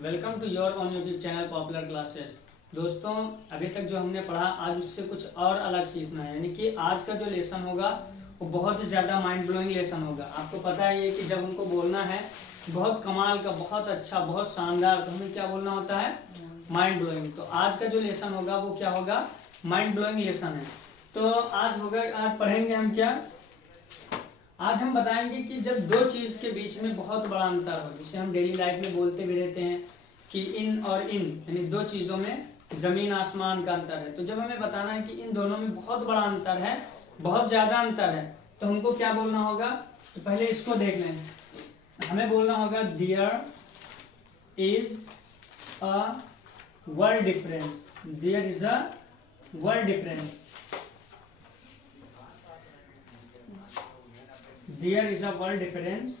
Welcome to your on YouTube channel popular classes. दोस्तों, अभी तक जो हमने पढ़ा आज उससे कुछ और अलग सीखना है, यानी कि आज का जो लेसन होगा वो बहुत ही ज़्यादा माइंड ब्लोइंग लेसन होगा। आपको पता है कि जब हमको बोलना है बहुत कमाल का, बहुत अच्छा, बहुत शानदार, तो हमें क्या बोलना होता है? Mind blowing. तो आज का जो लेसन होगा वो क्या होगा? माइंड ब्लोइंग लेसन है। तो आज पढ़ेंगे हम क्या? आज हम बताएंगे कि जब दो चीज के बीच में बहुत बड़ा अंतर हो, जिसे हम डेली लाइफ में बोलते भी रहते हैं कि इन और इन, यानी दो चीजों में जमीन आसमान का अंतर है। तो जब हमें बताना है कि इन दोनों में बहुत बड़ा अंतर है, बहुत ज्यादा अंतर है, तो हमको क्या बोलना होगा? तो पहले इसको देख लें। हमें बोलना होगा there is a world difference. There is a world difference. There is a world difference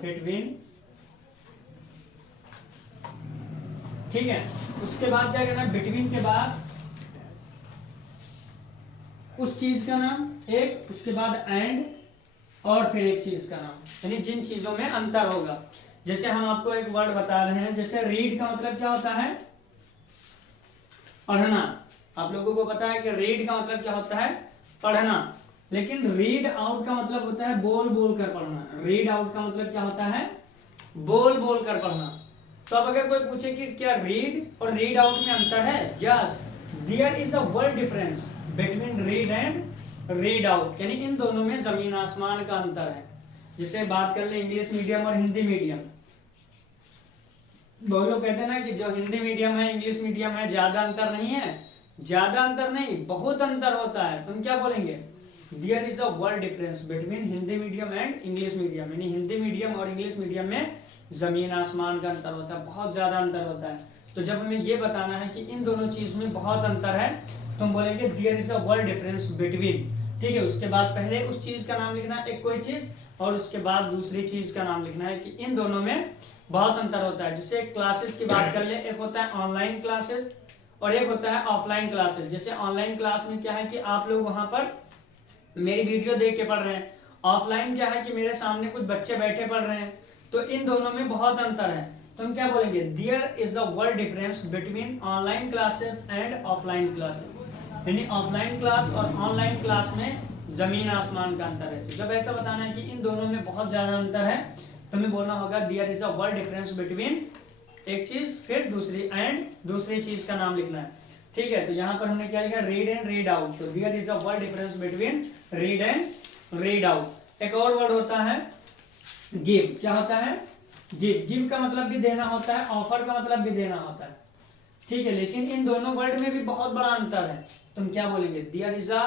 between, ठीक है। उसके बाद क्या करना है? बिटवीन के बाद उस चीज का नाम एक, उसके बाद एंड, और फिर एक चीज का नाम, यानी जिन चीजों में अंतर होगा। जैसे हम आपको एक वर्ड बता रहे हैं, जैसे रीड का मतलब क्या होता है? पढ़ना। आप लोगों को पता है कि रीड का मतलब क्या होता है? पढ़ना। लेकिन रीड आउट का मतलब होता है बोल बोल कर पढ़ना। रीड आउट का मतलब क्या होता है? बोल बोल कर पढ़ना। तो अब अगर कोई पूछे कि क्या रीड और रीड आउट में अंतर है? Yes, there is a world difference between read and read out, यानी इन दोनों में जमीन आसमान का अंतर है। जिसे बात कर ले इंग्लिश मीडियम और हिंदी मीडियम। बहुत लोग कहते हैं ना कि जो हिंदी मीडियम है, इंग्लिश मीडियम है, ज्यादा अंतर नहीं है। ज्यादा अंतर नहीं, बहुत अंतर होता है। तुम क्या बोलेंगे? There is a world difference between Hindi medium and English medium, यानी हिंदी मीडियम और इंग्लिश मीडियम में जमीन आसमान का अंतर होता है, बहुत ज्यादा अंतर होता है। तो जब हमें ये बताना है कि इन दोनों चीज में बहुत अंतर है, तो हम बोलेंगे there is a world difference between. ठीक है, उसके बाद पहले उस चीज का नाम लिखना है, एक कोई चीज, और उसके बाद दूसरी चीज का नाम लिखना है कि इन दोनों में बहुत अंतर होता है। जैसे क्लासेस की बात कर ले, एक होता है ऑनलाइन क्लासेस और एक होता है ऑफलाइन क्लासेस। जैसे ऑनलाइन क्लास में क्या है कि आप लोग वहां पर मेरी वीडियो देख के पढ़ रहे हैं। ऑफलाइन क्या है कि मेरे सामने कुछ बच्चे बैठे पढ़ रहे हैं। तो इन दोनों में बहुत अंतर है। तो हम क्या बोलेंगे? There is a world difference between online classes and offline classes, यानी ऑफलाइन क्लास और ऑनलाइन क्लास में जमीन आसमान का अंतर है। तो जब ऐसा बताना है कि इन दोनों में बहुत ज्यादा अंतर है, तो हमें बोलना होगा there is a world difference between एक चीज, फिर दूसरी, एंड दूसरी चीज का नाम लिखना है। ठीक है, तो यहाँ पर हमने क्या लिखा? Read and read out. तो there is a world difference between read and read out. एक और वर्ड होता है गिव। क्या होता है? गिव। गिव का मतलब भी देना होता है, ऑफर का मतलब भी देना होता है। ठीक है, लेकिन इन दोनों वर्ड में भी बहुत बड़ा अंतर है। तुम क्या बोलेंगे? There is a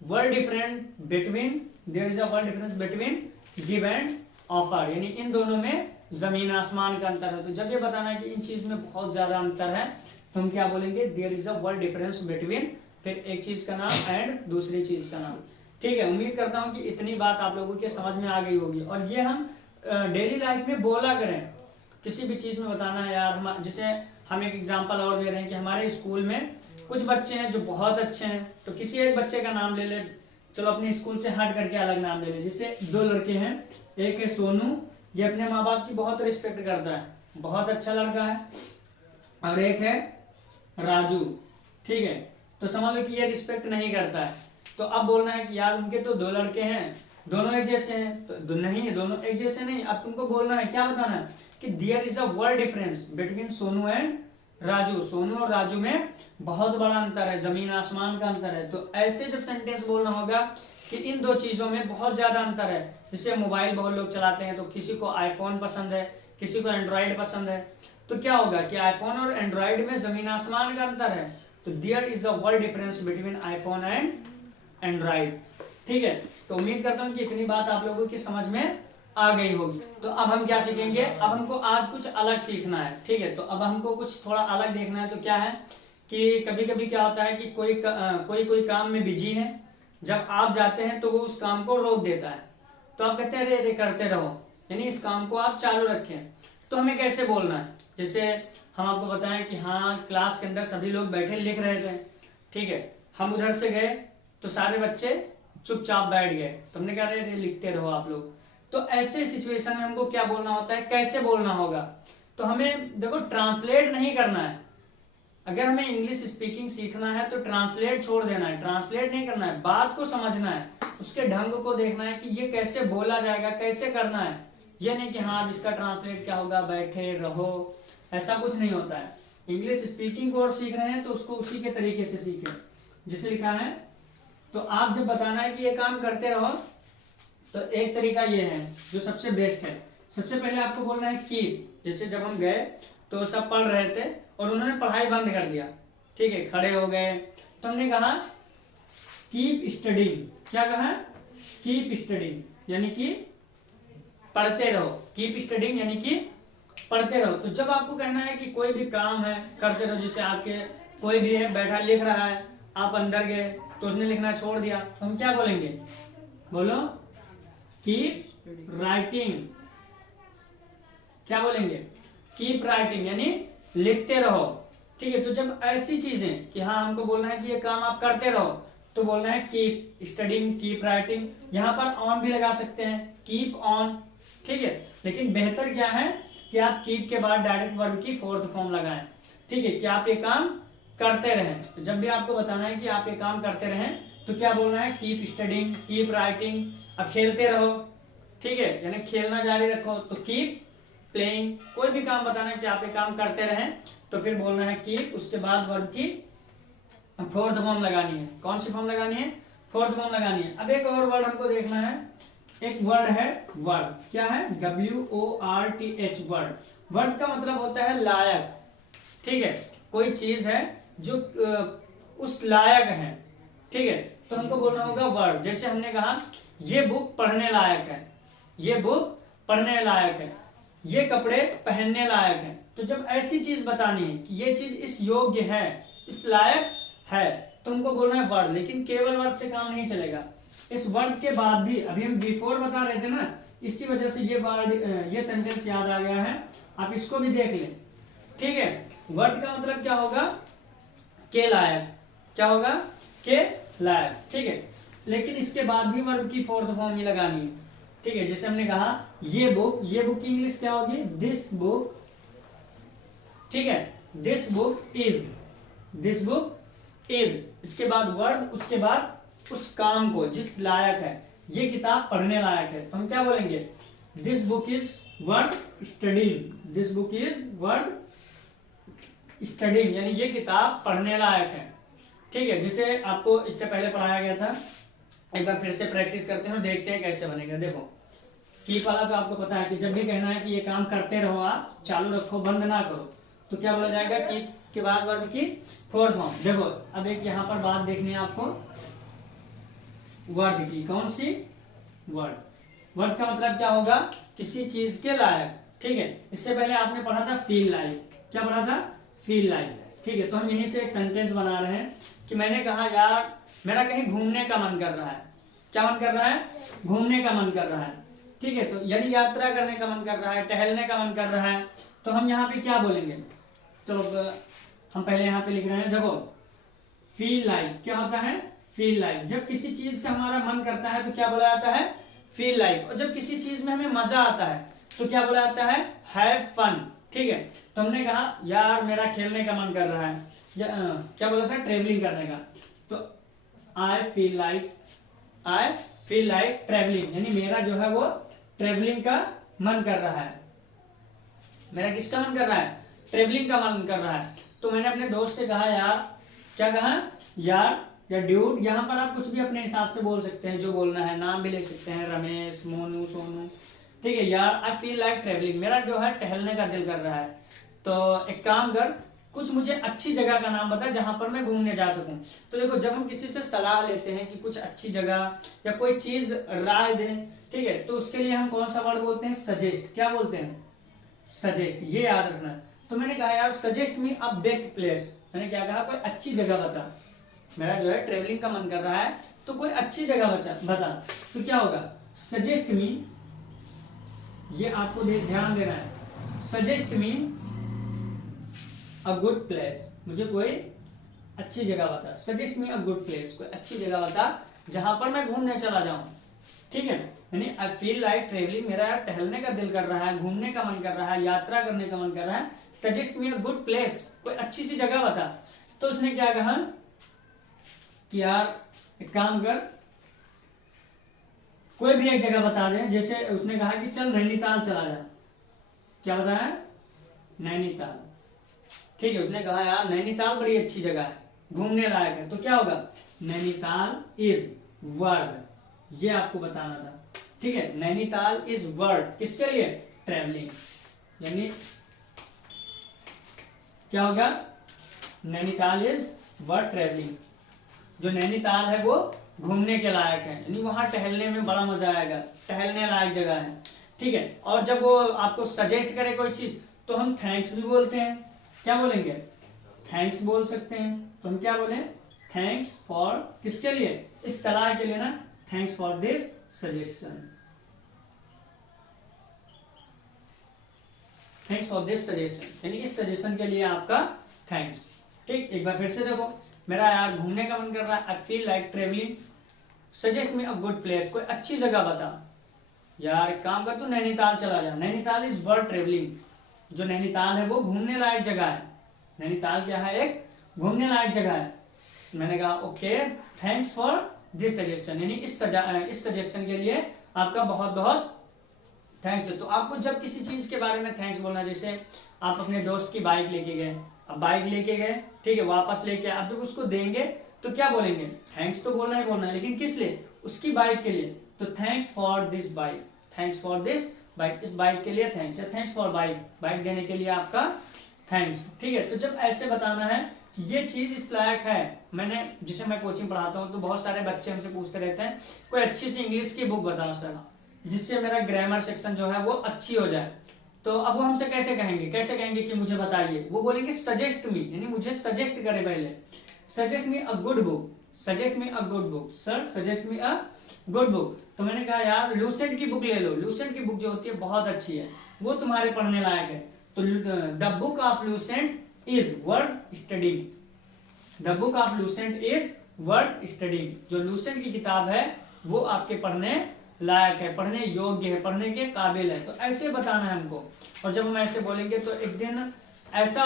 world difference between, there is a world difference between give and offer, यानी इन दोनों में जमीन आसमान का अंतर है। तो जब ये बताना है कि इन चीज में बहुत ज्यादा अंतर है, तो हम क्या बोलेंगे? There is a world difference between, फिर एक चीज का नाम एंड दूसरी चीज का नाम। ठीक है, उम्मीद करता हूं कि इतनी बात आप लोगों के समझ में आ गई होगी। और ये हम डेली लाइफ में बोला करें। किसी भी चीज में बताना है यार, जैसे हम एक एग्जांपल और दे रहे हैं कि हमारे स्कूल में कुछ बच्चे हैं जो बहुत अच्छे हैं, तो किसी एक बच्चे का नाम ले ले। चलो अपने स्कूल से हट करके अलग नाम ले ले। जैसे दो लड़के हैं, एक है सोनू, ये अपने माँ बाप की बहुत रिस्पेक्ट करता है, बहुत अच्छा लड़का है, और एक है राजू। ठीक है, तो समझ लो कि ये रिस्पेक्ट नहीं करता है। तो अब बोलना है कि यार उनके तो दो लड़के हैं, दोनों एक जैसे हैं। तो नहीं है, दोनों एक जैसे नहीं। अब तुमको बोलना है, क्या बताना है कि there is a world difference between Sonu and Raju. Sonu और राजू में बहुत बड़ा अंतर है, जमीन आसमान का अंतर है। तो ऐसे जब सेंटेंस बोलना होगा कि इन दो चीजों में बहुत ज्यादा अंतर है। जैसे मोबाइल बहुत लोग चलाते हैं, तो किसी को आईफोन पसंद है, किसी को एंड्रॉइड पसंद है। तो क्या होगा कि आईफोन और एंड्रॉइड में जमीन आसमान का अंतर है। तो there is a world difference between iPhone and Android. ठीक है, तो उम्मीद करता हूं कि इतनी बात आप लोगों की समझ में आ गई होगी। तो अब हम क्या सीखेंगे? अब हमको आज कुछ अलग सीखना है। ठीक है, तो अब हमको कुछ थोड़ा अलग देखना है। तो क्या है कि कभी कभी क्या होता है कि कोई काम में बिजी है, जब आप जाते हैं तो वो उस काम को रोक देता है। तो आप कहते हैं अरे अरे करते रहो, यानी इस काम को आप चालू रखें। तो हमें कैसे बोलना है? जैसे हम आपको बताएं कि हाँ क्लास के अंदर सभी लोग बैठे लिख रहे थे। ठीक है, हम उधर से गए तो सारे बच्चे चुपचाप बैठ गए, तो हमने कहा रहे लिखते रहो आप लोग। तो ऐसे सिचुएशन में हमको क्या बोलना होता है, कैसे बोलना होगा। तो हमें देखो ट्रांसलेट नहीं करना है। अगर हमें इंग्लिश स्पीकिंग सीखना है तो ट्रांसलेट छोड़ देना है, ट्रांसलेट नहीं करना है, बात को समझना है, उसके ढंग को देखना है कि ये कैसे बोला जाएगा, कैसे करना है। ये नहीं कि हाँ अब इसका ट्रांसलेट क्या होगा, बैठे रहो, ऐसा कुछ नहीं होता है। इंग्लिश स्पीकिंग कोर्स सीख रहे हैं तो उसको उसी के तरीके से सीखें जिसे लिखा है। तो आप जब बताना है कि ये काम करते रहो, तो एक तरीका ये है जो सबसे बेस्ट है। सबसे पहले आपको बोलना है कीप। जैसे जब हम गए तो सब पढ़ रहे थे और उन्होंने पढ़ाई बंद कर दिया, ठीक है, खड़े हो गए, तो हमने कहा कीप स्टडिंग। क्या कहा, कीप स्टडिंग, यानी कि पढ़ते रहो। कीप स्टडिंग यानी कि पढ़ते रहो। तो जब आपको कहना है कि कोई भी काम है करते रहो, जैसे आपके कोई भी है बैठा लिख रहा है, आप अंदर गए तो उसने लिखना छोड़ दिया, तो हम क्या बोलेंगे, बोलो कीप राइटिंग। क्या बोलेंगे, कीप राइटिंग, यानी लिखते रहो। ठीक है, तो जब ऐसी चीजें कि हाँ हमको बोलना है कि ये काम आप करते रहो, तो बोलना है कीप स्टडिंग, कीप राइटिंग। यहाँ पर ऑन भी लगा सकते हैं, कीप ऑन, ठीक है। लेकिन बेहतर क्या है कि आप कीप के बाद डायरेक्ट वर्ब की फोर्थ फॉर्म लगाएं, ठीक है, कि आप ये काम करते रहें। तो जब भी आपको बताना है कि आप ये काम करते रहें तो क्या बोलना है, कीप स्टडिंग, कीप राइटिंग। अब खेलते रहो, ठीक है, यानी खेलना जारी रखो, तो कीप प्लेइंग। कोई भी काम बताना है कि आप ये काम करते रहें तो फिर बोलना है कीप, उसके बाद वर्ब की फोर्थ फॉर्म लगानी है। कौन सी फॉर्म लगानी है, फोर्थ फॉर्म लगानी है। अब एक और वर्ड हमको देखना है, एक वर्ड है वर्ड। क्या है, WORTH, वर्ड। वर्ड का मतलब होता है लायक, ठीक है, कोई चीज है जो उस लायक है, ठीक है, तो हमको बोलना होगा वर्ड। जैसे हमने कहा ये बुक पढ़ने लायक है, ये बुक पढ़ने लायक है, ये कपड़े पहनने लायक है। तो जब ऐसी चीज बतानी है कि ये चीज इस योग्य है, इस लायक है, तो हमको बोलना है वर्ड। लेकिन केवल वर्ड से काम नहीं चलेगा, इस वर्ड के बाद भी, अभी हम बिफोर बता रहे थे ना, इसी वजह से ये वर्ड, ये सेंटेंस याद आ गया है, आप इसको भी देख लें, ठीक है। वर्ड का मतलब क्या होगा, के लायक। क्या होगा, के लायक, ठीक है। लेकिन इसके बाद भी वर्ब की फोर्थ फॉर्म ही लगानी है, ठीक है। जैसे हमने कहा ये बुक, ये बुक की इंग्लिश क्या होगी, दिस बुक, ठीक है, this book is, this book is. इसके बाद वर्ड, उसके बाद उस काम को जिस लायक है, ये किताब पढ़ने लायक है, तो हम क्या बोलेंगे, this book is word studied, this book is word studied, यानी ये किताब पढ़ने लायक है, ठीक है। जिसे आपको इससे पहले पढ़ाया गया था, एक बार फिर से प्रैक्टिस करते हैं, देखते हैं कैसे बनेगा। देखो कीप वाला तो आपको पता है कि जब भी कहना है कि ये काम करते रहो, आप चालू रखो, बंद ना करो, तो क्या बोला जाएगा, कीप के बाद वर्ब की फोर्थ फॉर्म। देखो अब एक यहाँ पर बात देखनी है आपको वर्ड की। कौन सी, वर्ड। वर्ड का मतलब क्या होगा, किसी चीज के लायक, ठीक है। इससे पहले आपने पढ़ा था फील लाइक। क्या पढ़ा था, फील लाइक, ठीक है। तो हम यहीं से एक सेंटेंस बना रहे हैं कि मैंने कहा यार मेरा कहीं घूमने का मन कर रहा है। क्या मन कर रहा है, घूमने का मन कर रहा है, ठीक है। तो यानी यात्रा करने का मन कर रहा है, टहलने का मन कर रहा है। तो हम यहाँ पे क्या बोलेंगे, चलो हम पहले यहाँ पे लिख रहे हैं, देखो फील लाइक क्या होता है, फील लाइक। जब किसी चीज का हमारा मन करता है तो क्या बोला जाता है, फील लाइक। और जब किसी चीज में हमें मजा आता है तो क्या बोला जाता है, हैव फन, ठीक है। तो हमने कहा यार मेरा खेलने का मन कर रहा है, क्या बोला था, ट्रेवलिंग करने का, तो I feel like, I feel like travelling, यानी मेरा जो है वो ट्रेवलिंग का मन कर रहा है। मेरा किसका मन कर रहा है, ट्रेवलिंग का मन कर रहा है। तो मैंने अपने दोस्त से कहा यार, क्या कहा, यार या ड्यूड। यहाँ पर आप कुछ भी अपने हिसाब से बोल सकते हैं, जो बोलना है, नाम भी ले सकते हैं, रमेश, मोनू, सोनू, ठीक है। यार आई फील लाइक ट्रेवलिंग, मेरा जो है टहलने का दिल कर रहा है। तो एक काम कर, कुछ मुझे अच्छी जगह का नाम बता जहां पर मैं घूमने जा सकूं। तो देखो जब हम किसी से सलाह लेते हैं कि कुछ अच्छी जगह या कोई चीज राय दें, ठीक है, तो उसके लिए हम कौन सा वर्ड बोलते हैं, सजेस्ट। क्या बोलते हैं, सजेस्ट, ये याद रखना है। तो मैंने कहा यार suggest me a best place, मैंने क्या कहा, कोई अच्छी जगह बता। मेरा जो है ट्रेवलिंग का मन कर रहा है, तो कोई अच्छी जगह बता। तो क्या होगा, सजेस्ट मी, ये आपको ध्यान देना है, suggest me a good place, मुझे कोई अच्छी जगह बता। Suggest me a good place, कोई अच्छी जगह बता जहां पर मैं घूमने चला जाऊं, ठीक है। यानी आई फील लाइक ट्रेवलिंग, मेरा टहलने का दिल कर रहा है, घूमने का मन कर रहा है, यात्रा करने का मन कर रहा है। Suggest me a good place, कोई अच्छी सी जगह बता। तो उसने क्या कहा कि यार एक काम कर, कोई भी एक जगह बता दे। जैसे उसने कहा कि चल नैनीताल चला जा। क्या बताया? नैनीताल। ठीक है, उसने कहा यार नैनीताल बड़ी अच्छी जगह है, घूमने लायक है। तो क्या होगा? नैनीताल इज वर्ड, ये आपको बताना था। ठीक है, नैनीताल इज वर्ड किसके लिए? ट्रेवलिंग। यानी क्या होगा? Nainital is word travelling. जो नैनीताल है वो घूमने के लायक है, यानी वहां टहलने में बड़ा मजा आएगा, टहलने लायक जगह है। ठीक है, और जब वो आपको सजेस्ट करे कोई चीज तो हम थैंक्स भी बोलते हैं। क्या बोलेंगे? थैंक्स बोल सकते हैं। तो हम क्या बोले? थैंक्स फॉर, किसके लिए? इस सलाह के लिए ना, thanks for this suggestion, thanks for this suggestion, यानी इस सजेशन के लिए आपका थैंक्स। ठीक, एक बार फिर से देखो, मेरा यार घूमने का मन कर रहा है, I feel like travelling, suggest me a good place, कोई अच्छी जगह बता। यार एक काम कर, तू नैनीताल चला जा। नैनीताल इज वर्थ ट्रेवलिंग, जो नैनीताल है वो घूमने लायक जगह है। नैनीताल क्या है? एक घूमने लायक जगह है। मैंने कहा okay, thanks for this suggestion, यानी इस सजेशन के लिए आपका बहुत बहुत थैंक्स है। तो आपको जब किसी चीज के बारे में थैंक्स बोलना, जैसे आप अपने दोस्त की बाइक लेके गए, अब बाइक लेके गए, ठीक है, वापस लेके आप जब उसको देंगे तो क्या बोलेंगे? थैंक्स तो बोलना ही बोलना है, लेकिन किस लिए? उसकी बाइक के लिए। तो thanks for this bike, thanks for this bike, इस बाइक के लिए थैंक्स, या थैंक्स फॉर बाइक, बाइक देने के लिए आपका थैंक्स। ठीक है, तो जब ऐसे बताना है कि ये चीज इस लायक है। मैंने जिसे मैं कोचिंग पढ़ाता हूँ तो बहुत सारे बच्चे हमसे पूछते रहते हैं कोई अच्छी सी इंग्लिश की बुक बताओ सर, जिससे मेरा ग्रामर सेक्शन जो है वो अच्छी हो जाए। तो अब वो हमसे कैसे कहेंगे कि मुझे बताइए? वो बोलेंगे सजेस्ट मी, यानी मुझे सजेस्ट करे पहले। Suggest me a good book, suggest me a good book, sir suggest me a good book. तो मैंने कहा यार लूसेंट की बुक ले लो, लूसेंट की बुक जो होती है बहुत अच्छी है, वो तुम्हारे पढ़ने लायक है। तो the book of Lucent is worth studying, the book of Lucent is worth studying, जो लूसेंट की किताब है वो आपके पढ़ने लायक है, पढ़ने योग्य है, पढ़ने के काबिल है। तो ऐसे बताना है हमको। और जब हम ऐसे बोलेंगे तो एक दिन ऐसा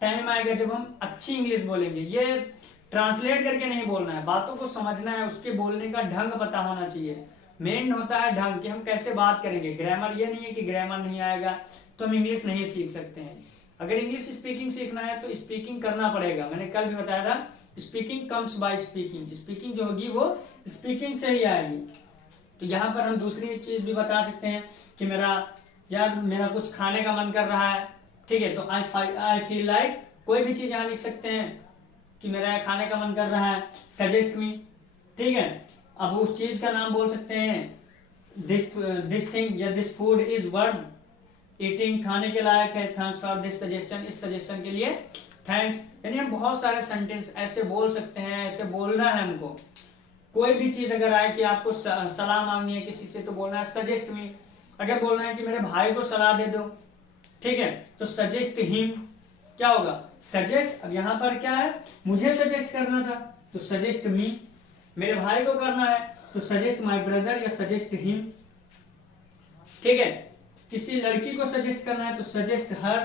टाइम आएगा जब हम अच्छी इंग्लिश बोलेंगे। ये ट्रांसलेट करके नहीं बोलना है, बातों को समझना है, उसके बोलने का ढंग पता होना चाहिए। मेन होता है ढंग, कि हम कैसे बात करेंगे। ग्रामर ये नहीं है कि ग्रामर नहीं आएगा तो हम इंग्लिश नहीं सीख सकते हैं। अगर इंग्लिश स्पीकिंग सीखना है तो स्पीकिंग करना पड़ेगा। मैंने कल भी बताया था, speaking comes by speaking, speaking जो होगी वो स्पीकिंग से ही आएगी। तो यहाँ पर हम दूसरी चीज भी बता सकते हैं कि मेरा कुछ खाने का मन कर रहा है, ठीक है, तो आई फील लाइक, कोई भी चीज यहाँ लिख सकते हैं कि मेरा खाने का मन कर रहा है, सजेस्ट मी, ठीक है। अब उस चीज का नाम बोल सकते हैं, दिस थिंग या this food is worth eating, खाने के लायक है, थैंक्स फॉर दिस सजेशन, इस सजेशन के लिए थैंक्स। यानी हम बहुत सारे सेंटेंस ऐसे बोल सकते हैं, ऐसे बोलना है हमको। कोई भी चीज अगर आए कि आपको सलाह मांगनी है किसी से तो बोलना है सजेस्ट मी। अगर बोलना है कि मेरे भाई को सलाह दे दो, ठीक है, तो सजेस्ट हिम, क्या होगा? सजेस्ट। अब यहाँ पर क्या है, मुझे सजेस्ट करना था तो सजेस्ट मी, मेरे भाई को करना है तो सजेस्ट माय ब्रदर या सजेस्ट हिम, ठीक है। किसी लड़की को सजेस्ट करना है तो सजेस्ट हर,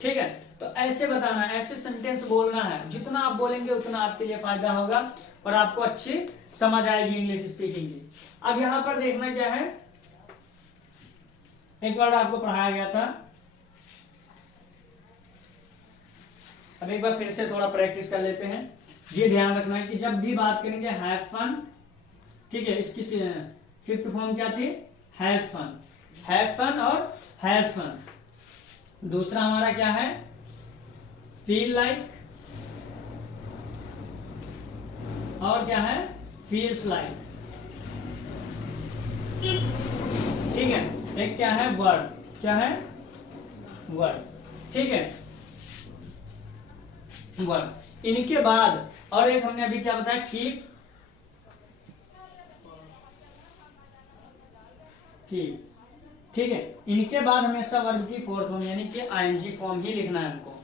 ठीक है। तो ऐसे बताना है, ऐसे सेंटेंस बोलना है। जितना आप बोलेंगे उतना आपके लिए फायदा होगा और आपको अच्छी समझ आएगी इंग्लिश स्पीकिंग की। अब यहां पर देखना क्या है, एक बार आपको पढ़ाया गया था, अब एक बार फिर से थोड़ा प्रैक्टिस कर लेते हैं। ये ध्यान रखना है कि जब भी बात करेंगे हैव फन, ठीक है, इसकी फिफ्थ फॉर्म क्या थी? हैज फन, हैव फन और हैज फन। दूसरा हमारा क्या है? फील लाइक, और क्या है? फील्स लाइक, ठीक है। एक क्या है? वर्ड, क्या है? वर्ड, ठीक है, वर्ड। इनके बाद और एक हमने अभी क्या बताया? कीप, ठीक है। इनके बाद हमेशा वर्ब की फोर्थ फॉर्म यानी कि आईएनजी फॉर्म ही लिखना है हमको,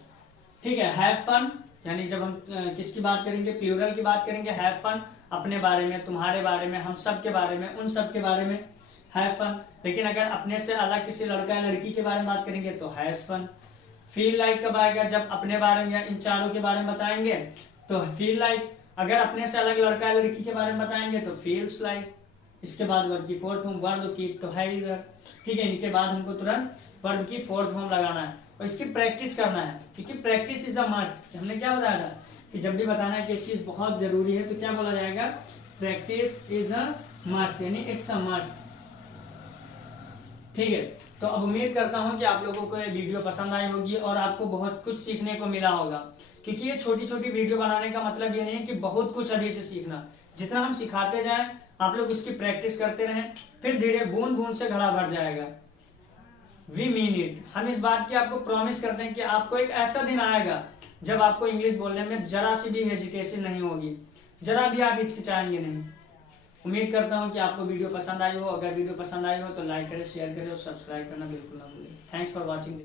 ठीक है। हैव फन, यानी जब हम किसकी बात करेंगे? प्लूरल की बात करेंगे, हैव फन। अपने बारे में, तुम्हारे बारे में, हम सब के बारे में, उन सब के बारे में, हैव फन। लेकिन अगर अपने से अलग किसी लड़का या लड़की के बारे में बात करेंगे तो हैज फन। फील लाइक कब आएगा? जब अपने बारे में या इन चारों के बारे में बताएंगे तो फील लाइक। अगर अपने से अलग लड़का या लड़की के बारे में बताएंगे तो फील्स लाइक। इसके बाद वर्ब की फोर्थ फॉर्म, वर्ब कीप तो है इधर, ठीक है। इनके बाद हमको तुरंत वर्ब की फोर्थ फॉर्म लगाना है और इसकी प्रैक्टिस करना है, क्योंकि प्रैक्टिस इज अ मस्ट। हमने क्या बताया था कि जब भी बताना है कि एक चीज बहुत जरूरी है तो क्या बोला जाएगा? प्रैक्टिस इज अ मस्ट, यानी इट्स अ मस्ट, ठीक है। तो अब उम्मीद करता हूं कि आप लोगों को ये वीडियो पसंद आई होगी और आपको बहुत कुछ सीखने को मिला होगा, क्योंकि ये छोटी छोटी वीडियो बनाने का मतलब ये नहीं है कि बहुत कुछ अभी से सीखना। जितना हम सिखाते जाएं, आप लोग उसकी प्रैक्टिस करते रहें, फिर धीरे बूंद बूंद से घड़ा भर जाएगा। We mean it. हम इस बात की आपको प्रॉमिस करते हैं कि आपको एक ऐसा दिन आएगा जब आपको इंग्लिश बोलने में जरा सी भी हेजिटेशन नहीं होगी, जरा भी आप हिचकिचाएंगे नहीं। उम्मीद करता हूं कि आपको वीडियो पसंद आई हो। अगर वीडियो पसंद आई हो तो लाइक करें, शेयर करें और सब्सक्राइब करना बिल्कुल ना भूलें। Thanks for watching.